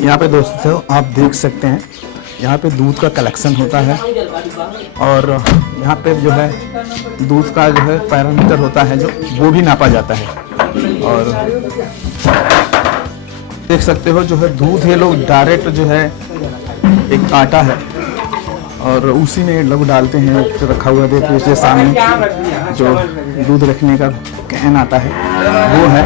यहाँ पे दोस्तों आप देख सकते हैं, यहाँ पे दूध का कलेक्शन होता है और यहाँ पे जो है दूध का जो है पैरामीटर होता है जो वो भी नापा जाता है। और देख सकते हो जो है दूध ये लोग डायरेक्ट जो है एक आटा है और उसी में लोग डालते हैं। तो रखा हुआ देखिए इसके सामने जो दूध रखने का कैन आता है वो है।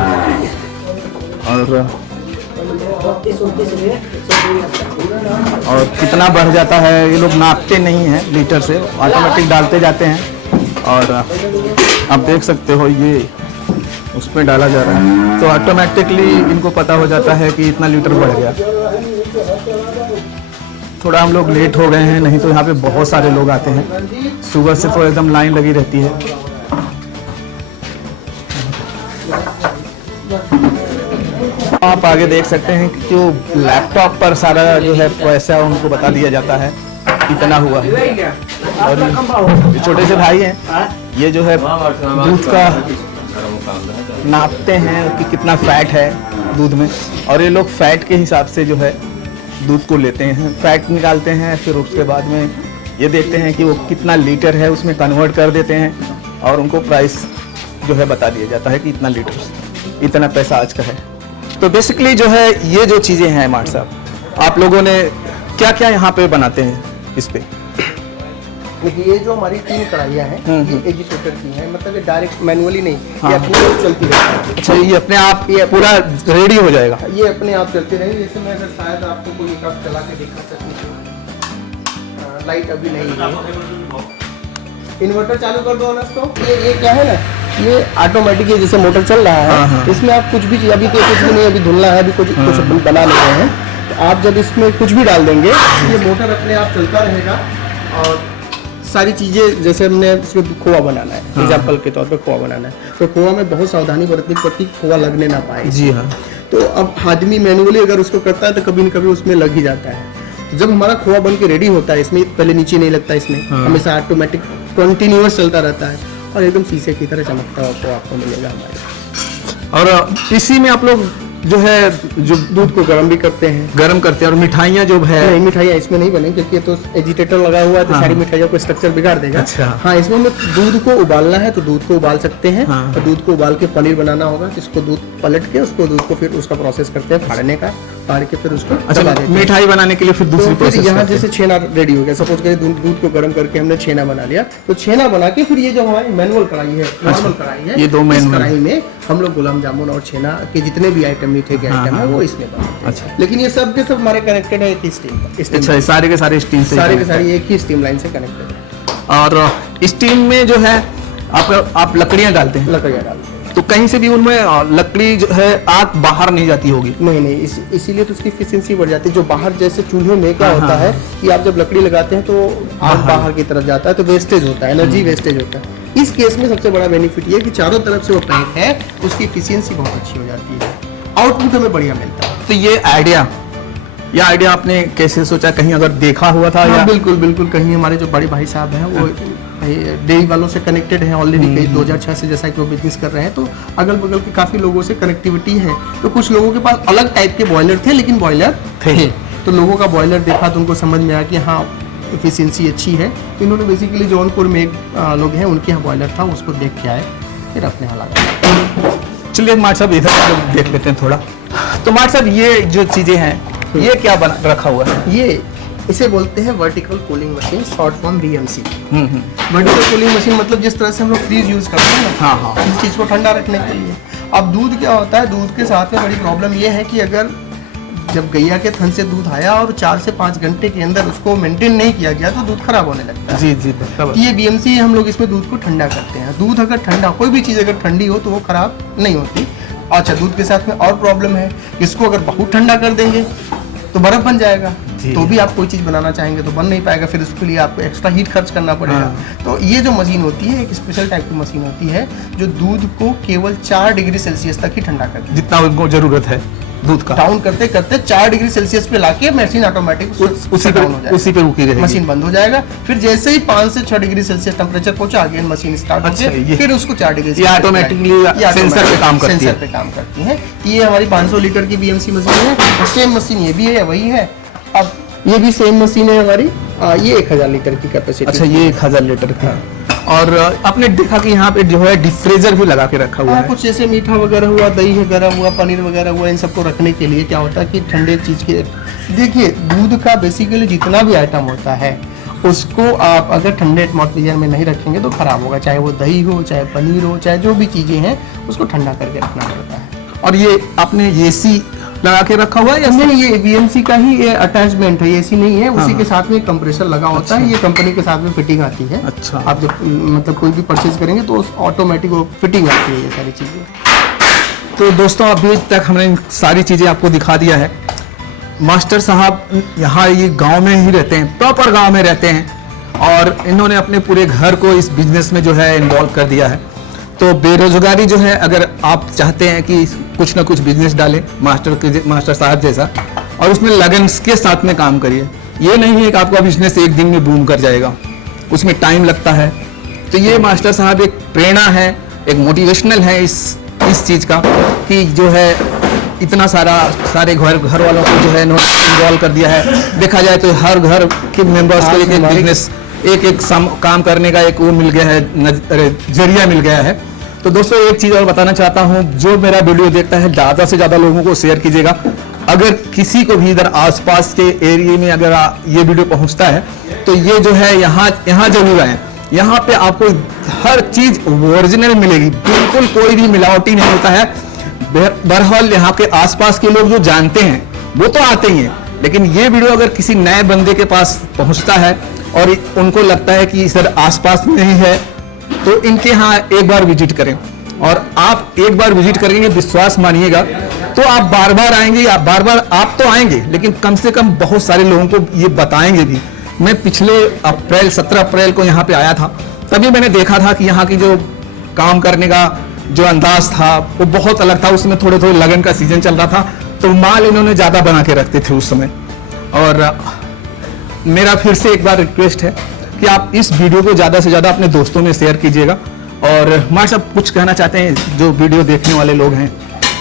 और कितना बढ़ जाता है ये लोग नापते नहीं हैं लीटर से, ऑटोमेटिक डालते जाते हैं। और आप देख सकते हो ये उसमें डाला जा रहा है तो ऑटोमेटिकली इनको पता हो जाता है कि इतना लीटर बढ़ गया। थोड़ा हम लोग लेट हो गए हैं, नहीं तो यहाँ पे बहुत सारे लोग आते हैं। सुबह से तो एकदम लाइन लगी रहती है। आप आगे देख सकते हैं कि जो लैपटॉप पर सारा जो है पैसा उनको बता दिया जाता है कितना हुआ है। और ये छोटे से भाई हैं, ये जो है दूध का नापते हैं कि कितना फैट है दूध में, और ये लोग फैट के हिसाब से जो है दूध को लेते हैं, फैट निकालते हैं। फिर उसके बाद में ये देखते हैं कि वो कितना लीटर है, उसमें कन्वर्ट कर देते हैं और उनको प्राइस जो है बता दिया जाता है कि इतना लीटर इतना पैसा आज का है। तो बेसिकली जो है ये जो चीज़ें हैं मार्ट साहब, आप लोगों ने क्या क्या यहाँ पे बनाते हैं इस पे? देखिए ये जो हमारी 3 कढ़ाइयाँ हैं ये एजिटेटर की हैं, मतलब ये डायरेक्ट मैनुअली नहीं, ये अपने आप चलती रहती है। अच्छा, ये अपने आप ये पूरा रेडी हो जाएगा? ये अपने आप चलती रहेगी। जैसे मैं अगर शायद आपको कोई कप चला के दिखा सकूँ, लाइट अभी नहीं है, इन्वर्टर चालू कर दो ना इसको। ये क्या है ना, ये ऑटोमेटिक है, जैसे मोटर चल रहा है इसमें आप कुछ भी चीज़, अभी तो कुछ भी नहीं, अभी धुलना है, अभी कुछ बना नहीं रहे हैं, तो आप जब इसमें कुछ भी डाल देंगे ये मोटर अपने आप चलता रहेगा। और सारी चीज़ें जैसे हमने इसमें खोआ बनाना है, एग्जाम्पल के तौर पे खोआ बनाना है, तो खोआ में बहुत सावधानी बरतनी पड़ती, खोआ लगने ना पाए। जी हाँ। तो अब आदमी मैनुअली अगर उसको करता है तो कभी न कभी उसमें लग ही जाता है। तो जब हमारा खोआ बन के रेडी होता है, इसमें पहले नीचे नहीं लगता, इसमें हमेशा ऑटोमेटिक कंटिन्यूअस चलता रहता है और एकदम शीशे की तरह चमकता हुआ खोआ आपको मिलेगा हमारे। और इसी में आप लोग जो है जो दूध को गर्म भी करते हैं, गर्म करते हैं। और मिठाइयाँ जो है, नहीं मिठाइयाँ इसमें नहीं बनेगी क्योंकि ये तो एजिटेटर लगा हुआ है, तो सारी मिठाइयों को स्ट्रक्चर बिगाड़ देगा। अच्छा। हाँ, इसमें हमें दूध को उबालना है तो दूध को उबाल सकते हैं। और दूध को उबाल के पनीर बनाना होगा, जिसको दूध पलट के उसको दूध को फिर उसका प्रोसेस करते हैं, फाड़ने का, फाड़ के फिर उसको अच्छा मिठाई बनाने के लिए फिर दूसरी प्रोसेस। यहाँ जैसे छेना रेडी हो गया, सपोज करिए दूध को गर्म करके हमने छेना बना लिया, तो छेना बना के फिर ये जो हमारी मैनुअल कढ़ाई है, नॉर्मल कढ़ाई है, ये 2 मैनुअल कढ़ाई में हम लोग गुलाब जामुन और छेना के जितने भी आइटम, मीठे के आइटम है वो इसमें बनाते हैं। अच्छा। लेकिन ये सब के सब हमारे कनेक्टेड है एक ही स्टीम पर। अच्छा, सारे के सारे स्टीम से, सारे के सारे एक ही स्टीम लाइन से कनेक्टेड है। और स्टीम में जो है आप लकड़ियाँ डालते हैं? लकड़ियाँ डालते हैं। तो कहीं से भी उनमें लकड़ी जो है आग बाहर नहीं जाती होगी? नहीं, इसीलिए तो उसकी एफिशिएंसी बढ़ जाती है। जो बाहर जैसे चूल्हे में क्या होता है कि आप जब लकड़ी लगाते हैं तो आग बाहर की तरफ जाता है, तो वेस्टेज होता है, एनर्जी वेस्टेज होता है। इस केस में सबसे बड़ा बेनिफिट ये है कि चारों तरफ से वो पैक है, उसकी एफिशिएंसी बहुत अच्छी हो जाती है, आउटपुट हमें बढ़िया मिलता है। तो ये आइडिया आपने कैसे सोचा? कहीं अगर देखा हुआ था? या बिल्कुल कहीं हमारे जो बड़े भाई साहब हैं वो डेयरी वालों से कनेक्टेड हैं ऑलरेडी, कई 2006 से जैसा कि वो बिजनेस कर रहे हैं, तो अगल बगल के काफ़ी लोगों से कनेक्टिविटी है। तो कुछ लोगों के पास अलग टाइप के बॉयलर थे, लेकिन बॉयलर थे, तो लोगों का बॉयलर देखा तो उनको समझ में आया कि हाँ एफिशिएंसी अच्छी है। इन्होंने बेसिकली जौनपुर में एक लोग हैं, उनके यहाँ बॉयलर था, उसको देख के आए, फिर अपने यहाँ लगा। चलिए मार्ट साहब इधर देख लेते हैं थोड़ा। तो मार्ट साहब ये जो चीज़ें हैं ये क्या रखा हुआ है? ये इसे बोलते हैं vertical cooling machine, short form VMC। Vertical cooling machine मतलब जिस तरह से हम लोग फ्रीज यूज करते हैं ना, इस चीज़ को ठंडा रखने के लिए। अब दूध क्या होता है, दूध के साथ में बड़ी प्रॉब्लम ये है कि अगर जब गैया के थन से दूध आया और 4 से 5 घंटे के अंदर उसको मेंटेन नहीं किया गया तो दूध खराब होने लगता है। जी ये VMC हम लोग इसमें दूध को ठंडा करते हैं। दूध अगर ठंडा, कोई भी चीज़ अगर ठंडी हो तो वो खराब नहीं होती। अच्छा, दूध के साथ में और प्रॉब्लम है, इसको अगर बहुत ठंडा कर देंगे तो बर्फ बन जाएगा, तो भी आप कोई चीज़ बनाना चाहेंगे तो बन नहीं पाएगा, फिर उसके लिए आपको एक्स्ट्रा हीट खर्च करना पड़ेगा। तो ये जो मशीन होती है एक स्पेशल टाइप की मशीन होती है जो दूध को केवल 4 डिग्री सेल्सियस तक ही ठंडा करती है, जितना उनको ज़रूरत है। दूध का डाउन करते करते 4 डिग्री सेल्सियस पे लाके मशीन ऑटोमेटिक उसी पे रुकी रहेगी, मशीन बंद हो जाएगा। फिर जैसे ही 5 से 6 डिग्री सेल्सियस टेम्परेचर पहुंचा अगेन मशीन स्टार्ट होगी, फिर उसको 4 डिग्री ऑटोमेटिकली सेंसर पे काम करती है। ये हमारी 500 लीटर की बीएमसी मशीन है। सेम मशीन ये भी है, वही है। अब ये भी सेम मशीन है हमारी, ये 1000 लीटर की कैपेसिटी। अच्छा, ये 1000 लीटर का। और आपने देखा कि यहाँ पे जो है डिफ्रीजर भी लगा के रखा हुआ है। कुछ जैसे मीठा वगैरह हुआ, दही है गर्म हुआ, पनीर वगैरह हुआ, इन सबको रखने के लिए क्या होता है कि ठंडे चीज के, देखिए दूध का बेसिकली जितना भी आइटम होता है उसको आप अगर ठंडे एटमॉस्फेयर में नहीं रखेंगे तो खराब होगा। चाहे वो दही हो, चाहे पनीर हो, चाहे जो भी चीजें हैं उसको ठंडा करके रखना पड़ता है। और ये आपने एसी लगा के रखा हुआ है या नहीं? ये बीएमसी का ही ये अटैचमेंट है, एसी नहीं है। उसी के साथ में कंप्रेसर लगा होता है। ये कंपनी के साथ में फिटिंग आती है। अच्छा, आप जब मतलब कोई भी परचेज करेंगे तो ऑटोमेटिक वो फिटिंग आती है, ये सारी चीजें। तो दोस्तों अभी तक हमने सारी चीजें आपको दिखा दिया है। मास्टर साहब यहाँ ये गांव में ही रहते हैं, प्रॉपर गांव में रहते हैं, और इन्होंने अपने पूरे घर को इस बिजनेस में जो है इन्वॉल्व कर दिया है। तो बेरोजगारी जो है, अगर आप चाहते हैं कि कुछ ना कुछ बिजनेस डालें मास्टर साहब जैसा, और उसमें लगन के साथ में काम करिए। ये नहीं है कि आपका बिजनेस एक दिन में बूम कर जाएगा, उसमें टाइम लगता है। तो ये मास्टर साहब एक प्रेरणा है, एक मोटिवेशनल है इस चीज़ का, कि जो है इतना सारे घर वालों को जो है इन्वॉल्व कर दिया है। देखा जाए तो हर घर के मेंबर्स को एक बिजनेस, एक काम करने का एक वो मिल गया है, जरिया मिल गया है। तो दोस्तों एक चीज़ और बताना चाहता हूँ, जो मेरा वीडियो देखता है ज़्यादा से ज़्यादा लोगों को शेयर कीजिएगा। अगर किसी को भी इधर आसपास के एरिया में अगर ये वीडियो पहुँचता है तो ये जो है यहाँ जरूर आए। यहाँ पे आपको हर चीज़ ओरिजिनल मिलेगी, बिल्कुल कोई भी मिलावटी नहीं होता है। बहरहाल यहाँ के आसपास के लोग जो जानते हैं वो तो आते ही हैं, लेकिन ये वीडियो अगर किसी नए बंदे के पास पहुँचता है और उनको लगता है कि सर आसपास में ही है, तो इनके यहाँ एक बार विजिट करें। और आप एक बार विजिट करेंगे, विश्वास मानिएगा, तो आप बार बार आएंगे। आप तो आएंगे, लेकिन कम से कम बहुत सारे लोगों को ये बताएंगे भी। मैं पिछले 17 अप्रैल को यहाँ पे आया था, तभी मैंने देखा था कि यहाँ की जो काम करने का जो अंदाज था वो बहुत अलग था। उसमें थोड़े लगन का सीजन चल रहा था, तो माल इन्होंने ज़्यादा बना के रखते थे उस समय। और मेरा फिर से एक बार रिक्वेस्ट है कि आप इस वीडियो को ज़्यादा से ज़्यादा अपने दोस्तों में शेयर कीजिएगा। और मास्टर साहब कुछ कहना चाहते हैं जो वीडियो देखने वाले लोग हैं?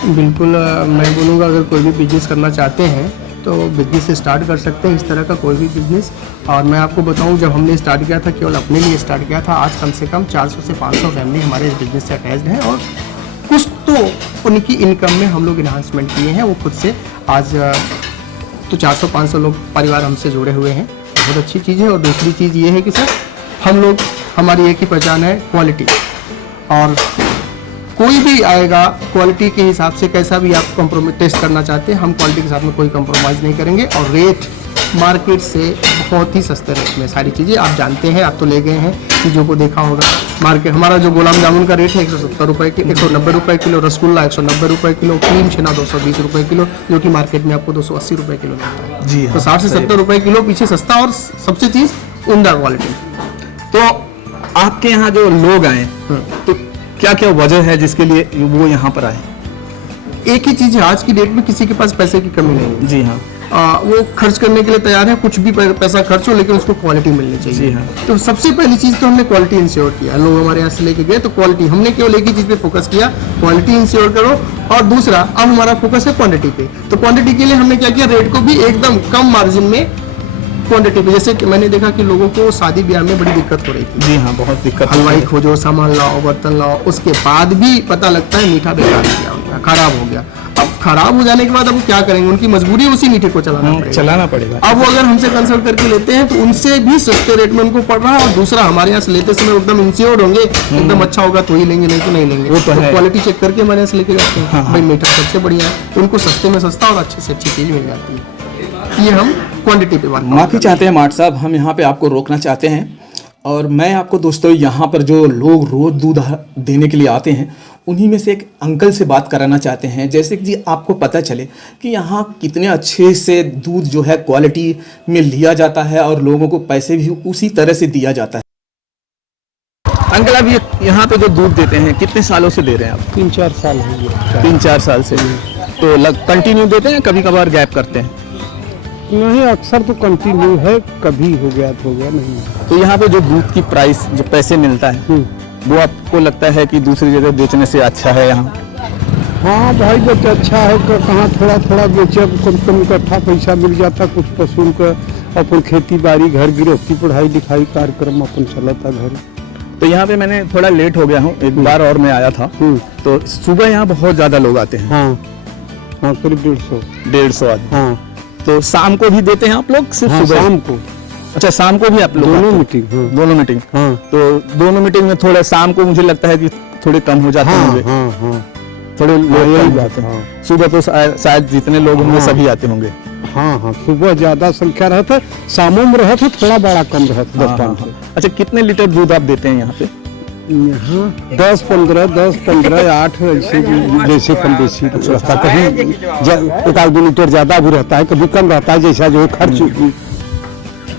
बिल्कुल, मैं बोलूँगा अगर कोई भी बिजनेस करना चाहते हैं तो बिजनेस स्टार्ट कर सकते हैं, इस तरह का कोई भी बिजनेस। और मैं आपको बताऊं, जब हमने स्टार्ट किया था केवल अपने लिए स्टार्ट किया था। आज कम से कम 400 से 500 फैमिली हमारे इस बिजनेस से अटैच्ड हैं, और कुछ तो उनकी इनकम में हम लोग इन्हांसमेंट किए हैं। वो खुद से आज तो 400-500 लोग परिवार हमसे जुड़े हुए हैं, बहुत अच्छी चीज़ है। और दूसरी चीज़ ये है कि सर हमारी एक ही पहचान है, क्वालिटी। और कोई भी आएगा क्वालिटी के हिसाब से, कैसा भी आप कंप्रोमाइज टेस्ट करना चाहते हैं, हम क्वालिटी के साथ में कोई कंप्रोमाइज़ नहीं करेंगे। और रेट मार्केट से बहुत ही सस्ते रेट में सारी चीज़ें आप जानते हैं, आप तो ले गए हैं, चीज़ों को देखा होगा। मार्केट हमारा जो गुलाब जामुन का रेट है 170 रुपये की, 190 रुपये किलो, रसगुल्ला 190 रुपये किलो, क्रीम छेना 220 रुपये किलो, जो कि मार्केट में आपको 280 रुपये किलो मिलता है। जी हाँ, तो 60 से 70 रुपये किलो पीछे सस्ता, और सबसे चीज़ उम्दा क्वालिटी। तो आपके यहाँ जो लोग आए, तो क्या क्या वजह है जिसके लिए वो यहाँ पर आए? एक ही चीज़ है, आज की डेट में किसी के पास पैसे की कमी नहीं है। जी हाँ, वो खर्च करने के लिए तैयार है, कुछ भी पैसा खर्च हो, लेकिन उसको क्वालिटी मिलनी चाहिए। जी हाँ। तो सबसे पहली चीज़ तो हमने क्वालिटी इंश्योर किया। लोग हमारे यहाँ से लेके गए तो क्वालिटी, हमने केवल एक ही चीज़ पे फोकस किया, क्वालिटी इंश्योर करो। और दूसरा, अब हमारा फोकस है क्वांटिटी पे। तो क्वांटिटी के लिए हमने क्या किया, रेट को भी एकदम कम मार्जिन में क्वांटिटी पे। जैसे कि मैंने देखा कि लोगों को शादी ब्याह में बड़ी दिक्कत हो रही थी। जी हाँ, बहुत दिक्कत। हलवाई खोजो, सामान लाओ, बर्तन लाओ, उसके बाद भी पता लगता है मीठा बेकार हो गया, खराब हो गया। अब खराब हो जाने के बाद अब क्या करेंगे, उनकी मजबूरी है उसी मीठे को चलाना पड़ेगा। अब वो अगर हमसे कंसल्ट करके लेते हैं तो उनसे भी सस्ते रेट में उनको पड़ रहा है। और दूसरा, हमारे यहाँ से लेते समय एकदम इंश्योर्ड होंगे, एकदम अच्छा होगा तो ही लेंगे, नहीं तो नहीं लेंगे। वो तो क्वालिटी चेक करके हमारे यहाँ से लेके जाते हैं। भाई मीठा सबसे बढ़िया है, तो उनको सस्ते में सस्ता और अच्छे से अच्छी चीज़ मिल जाती है। ये हम क्वांटिटी पे बात माफ़ी चाहते हैं मार्ट साहब, हम यहाँ पे आपको रोकना चाहते हैं। और मैं आपको दोस्तों यहाँ पर जो लोग रोज़ दूध देने के लिए आते हैं, उन्हीं में से एक अंकल से बात कराना चाहते हैं, जैसे कि जी आपको पता चले कि यहाँ कितने अच्छे से दूध जो है क्वालिटी में लिया जाता है और लोगों को पैसे भी उसी तरह से दिया जाता है। अंकल, आप यहाँ पे जो दूध देते हैं कितने सालों से दे रहे हैं आप? 3-4 साल हो गए। 3-4 साल से। तो कंटिन्यू देते हैं, कभी कभार गैप करते हैं? नहीं, अक्सर तो कंटिन्यू है, कभी हो गया तो हो गया नहीं। तो यहाँ पे जो दूध की प्राइस, जो पैसे मिलता है, वो आपको लगता है कि दूसरी जगह बेचने से अच्छा है यहाँ? हाँ भाई, जब अच्छा है तो कहाँ थोड़ा थोड़ा बेचे, कम कम इकट्ठा पैसा मिल जाता, कुछ पशु का अपन खेती बाड़ी, घर गृहस्थी, पढ़ाई लिखाई कार्यक्रम अपन चलता घर। तो यहाँ पे मैंने थोड़ा लेट हो गया हूँ, एक बार और मैं आया था, तो सुबह यहाँ बहुत ज़्यादा लोग आते हैं। हाँ हाँ, करीब 150 आदमी। हाँ। तो शाम को भी देते हैं आप लोग, सिर्फ हाँ, सुबह? शाम को। अच्छा, शाम को भी आप लोग? दोनों मीटिंग। हाँ। दोनों मीटिंग। हाँ। तो दोनों मीटिंग में थोड़ा शाम को मुझे लगता है कि थोड़े कम हो जाते होंगे। हाँ हाँ, थोड़े लोग यही कम बात जाते है। हैं। सुबह तो शायद जितने लोग होंगे सभी आते होंगे। हाँ हाँ, सुबह ज्यादा संख्या रहता, शामों में रहता थोड़ा बड़ा कम रहता, 10-15। अच्छा, कितने लीटर दूध आप देते हैं यहाँ पे? यहाँ 10-15, 8 ऐसे जैसे कम बेसी रहता है। कभी 1-2 लीटर ज्यादा भी रहता है, कभी कम रहता है, जैसा जो है खर्च।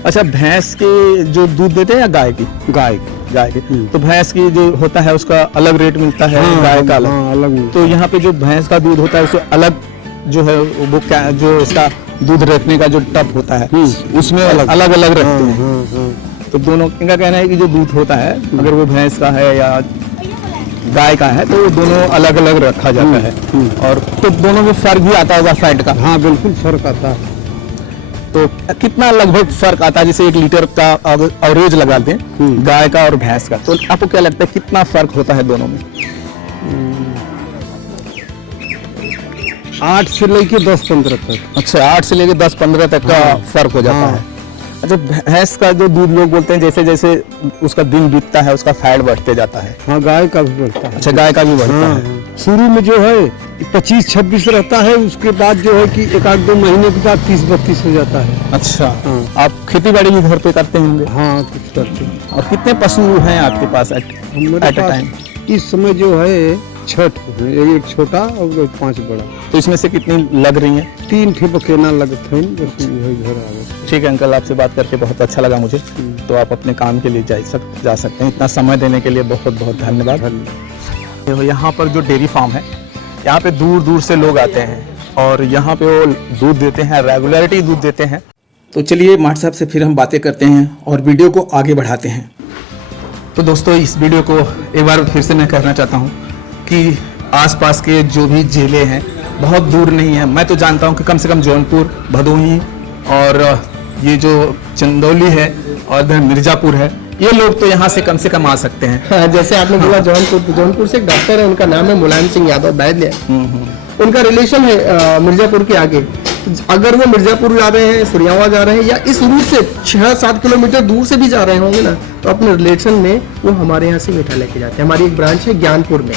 अच्छा, भैंस के जो दूध देते हैं या गाय की? गाय के। तो भैंस की जो होता है उसका अलग रेट मिलता है, गाय का अलग? हाँ, अलग। तो यहाँ पे जो भैंस का दूध होता है उससे अलग जो है वो क्या, जो इसका दूध रखने का जो टब होता है उसमें अलग अलग रखते हैं। तो दोनों, इनका कहना है कि जो दूध होता है, अगर वो भैंस का है या गाय का है, तो वो दोनों अलग अलग रखा जाता है। और तो दोनों में फर्क भी आता होगा फैट का? हाँ, बिल्कुल फर्क आता है। तो कितना लगभग फर्क आता है? जैसे 1 लीटर का एवरेज लगाते हैं गाय का और भैंस का, तो आपको क्या लगता है कितना फर्क होता है दोनों में? 8 से लेके 10-15 तक। अच्छा, 8 से लेके 10-15 तक का फर्क हो जाता है। अच्छा, भैंस का जो दूध लोग बोलते हैं जैसे जैसे उसका दिन बीतता है उसका फैट बढ़ते जाता है? हाँ, गाय का भी बढ़ता है। अच्छा, गाय का भी बढ़ता है। शुरू में जो है 25-26 रहता है, उसके बाद जो है कि 1-2 महीने के बाद 30-32 हो जाता है। अच्छा। हाँ। आप खेती बाड़ी भी घर पे करते होंगे? हाँ, कुछ करते हैं। और कितने पशु हैं आपके पास एट टाइम? इस समय जो है 6 है, एक छोटा और 5 बड़ा। तो इसमें से कितनी लग रही हैं? 3 ठे बकेना लगते हैं, बस वही घर आ गए। ठीक है अंकल, आपसे बात करके बहुत अच्छा लगा मुझे। तो आप अपने काम के लिए जा सकते हैं। इतना समय देने के लिए बहुत बहुत धन्यवाद। यहाँ पर जो डेयरी फार्म है, यहाँ पे दूर दूर से लोग आते हैं और यहाँ पे वो दूध देते हैं, रेगुलरिटी दूध देते हैं। तो चलिए माठ साहब से फिर हम बातें करते हैं और वीडियो को आगे बढ़ाते हैं। तो दोस्तों, इस वीडियो को एक बार फिर से मैं कहना चाहता हूँ कि आसपास के जो भी जिले हैं बहुत दूर नहीं है। मैं तो जानता हूँ कि कम से कम जौनपुर, भदोही और ये जो चंदौली है और इधर मिर्ज़ापुर है, ये लोग तो यहाँ से कम आ सकते हैं। हाँ, जैसे आपने बोला जौनपुर से एक डॉक्टर है, उनका नाम है मुलायम सिंह यादव वैद्य। उनका रिलेशन है मिर्ज़ापुर के आगे। अगर वो मिर्ज़ापुर जा रहे हैं, सुरियावा जा रहे हैं, या इस रूट से 6-7 किलोमीटर दूर से भी जा रहे होंगे ना, तो अपने रिलेशन में वो हमारे यहाँ से मीठा लेके जाते हैं। हमारी एक ब्रांच है ज्ञानपुर में,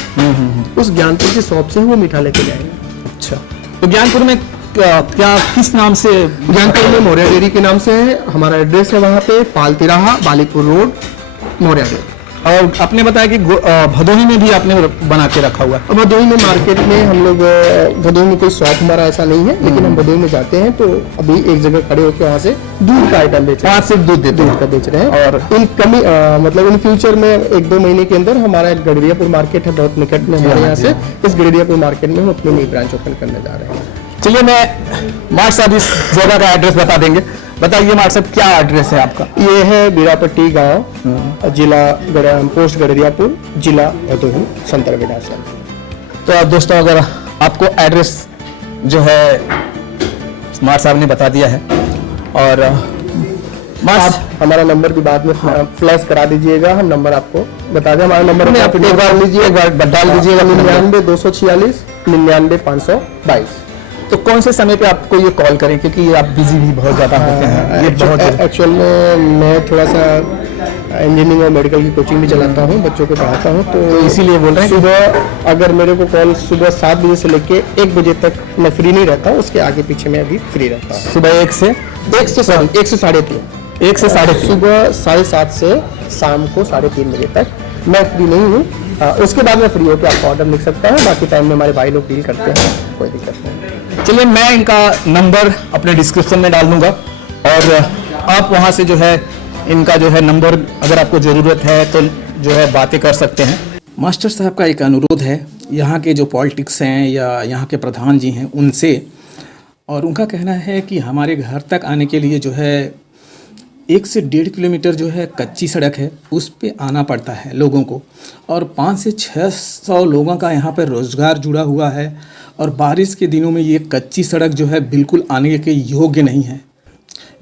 उस ज्ञानपुर की शॉप से वो मीठा लेके जाएंगे। अच्छा, तो ज्ञानपुर में क्या किस नाम से? ज्ञानपुर में मौर्या डेयरी के नाम से है। हमारा एड्रेस है वहाँ पे पाल तिराहा, बालीपुर रोड, मौर्या डेयरी। और आपने बताया कि भदोही में भी आपने बना के रखा हुआ है? भदोही में मार्केट में हम लोग, भदोही में कोई शॉप हमारा ऐसा नहीं है, लेकिन हम भदोही में जाते हैं तो अभी एक जगह खड़े होकर वहाँ से दूध का आइटम बेच रहे हैं। सिर्फ दूध का बेच रहे हैं। और मतलब इन फ्यूचर में 1-2 महीने के अंदर हमारा एक गडरियापुर मार्केट है बहुत निकट में हमारे यहाँ से, इस गडरियापुर मार्केट में हम अपनी नई ब्रांच ओपन करने जा रहे हैं। चलिए, मैं माठ साहब इस जगह का एड्रेस बता देंगे। बताइए माठ साहब, क्या एड्रेस है आपका? ये है बीरापट्टी गांव, जिला पोस्ट गडरियापुर, जिला भदोही, संतर विधानसभा। तो दोस्तों, अगर आपको एड्रेस जो है माठ साहब ने बता दिया है, और आप हमारा नंबर भी बाद में फ्लैश करा दीजिएगा, हम नंबर आपको बता दें। हमारा नंबर आप एक बार लीजिए, एक बार डाल दीजिएगा, 99-246 99-522। तो कौन से समय पे आपको ये कॉल करें, क्योंकि आप बिजी भी बहुत ज़्यादा होते हैं? ये बहुत एक्चुअल में मैं थोड़ा सा इंजीनियरिंग और मेडिकल की कोचिंग भी चलाता हूँ, बच्चों को पढ़ाता हूँ, तो इसीलिए बोल रहे हैं। सुबह अगर मेरे को कॉल सुबह 7 बजे से लेके 1 बजे तक मैं फ्री नहीं रहता हूँ, उसके आगे पीछे मैं अभी फ्री रहता हूँ। सुबह 1 से 3:30 1 से 3:30 सुबह 7:30 से शाम को 3:30 बजे तक मैं फ्री नहीं हूँ। उसके बाद मैं फ्री होकर आपका ऑर्डर लिख सकता हूँ, बाकी टाइम में हमारे भाई लोग डील करते हैं, कोई दिक्कत नहीं। चलिए, मैं इनका नंबर अपने डिस्क्रिप्शन में डाल दूंगा और आप वहाँ से जो है इनका जो है नंबर, अगर आपको ज़रूरत है तो जो है बातें कर सकते हैं। मास्टर साहब का एक अनुरोध है, यहाँ के जो पॉलिटिक्स हैं या यहाँ के प्रधान जी हैं उनसे, और उनका कहना है कि हमारे घर तक आने के लिए जो है 1 से 1.5 किलोमीटर जो है कच्ची सड़क है, उस पे आना पड़ता है लोगों को, और 500 से 600 लोगों का यहाँ पर रोज़गार जुड़ा हुआ है। और बारिश के दिनों में ये कच्ची सड़क जो है बिल्कुल आने के योग्य नहीं है।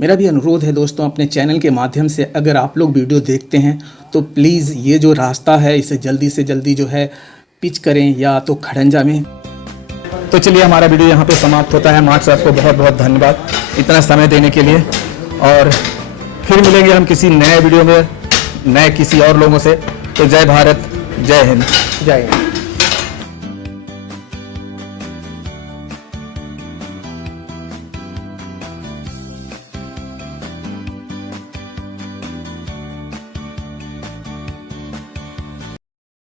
मेरा भी अनुरोध है दोस्तों, अपने चैनल के माध्यम से अगर आप लोग वीडियो देखते हैं तो प्लीज़ ये जो रास्ता है इसे जल्दी से जल्दी जो है पिच करें या तो खड़ंजा में। तो चलिए हमारा वीडियो यहाँ पे समाप्त होता है। मार्क साहब को बहुत बहुत धन्यवाद इतना समय देने के लिए, और फिर मिलेंगे हम किसी नए वीडियो में नए किसी और लोगों से। तो जय भारत, जय हिंद। जय हिंद।